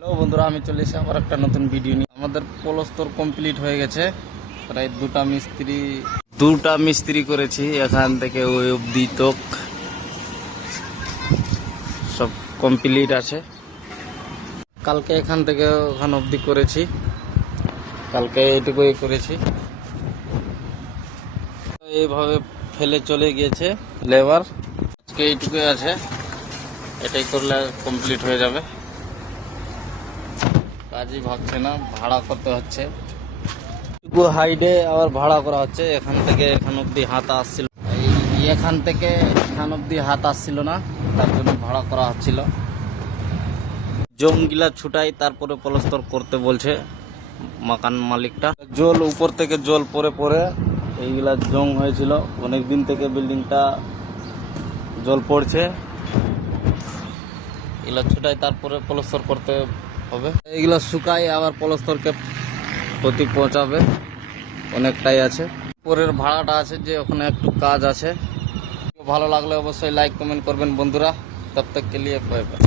Hello বন্ধুরা, আমি চলে এসেছি আবার একটা নতুন ভিডিও নিয়ে। আমাদের পলস্তর কমপ্লিট হয়ে গেছে। প্রায় দুটা মিস্ত্রি করেছি, এখান থেকে ওই অবধি তক সব কমপ্লিট আছে। কালকে এখান থেকে ওখান অবধি করেছি, কালকে এইটুকুই করেছি। এইভাবে ফেলে চলে গিয়েছে লেবার, আজকে এইটুকুই আছে। এটাই করলে কমপ্লিট হয়ে যাবে। কাজই ভাবছে না, ভাড়া করতে হচ্ছে। হাইডে আবার ভাড়া করা হচ্ছে। এখান থেকে এখান অব্দি হাত আসছিল, এখান থেকে এখান অব্দি হাত আসছিল না, তার জন্য ভাড়া করা হচ্ছিল। জমগুলা ছুটাই তারপরে পলস্তর করতে বলছে মাকান মালিকটা। জল উপর থেকে জল পরে পরে এইগুলা জং হয়েছিল, অনেক দিন থেকে বিল্ডিংটা জল পড়ছে। এগুলা ছুটাই তারপরে পলস্তর করতে হবে। এইগুলা শুকাই আবার পলস্তরকে ক্ষতি পৌঁছাবে, অনেকটাই আছে। পরের ভাড়াটা আছে যে ওখানে একটু কাজ আছে। ভালো লাগলে অবশ্যই লাইক কমেন্ট করবেন বন্ধুরা। তব তক কে লিয়ে বাই বাই।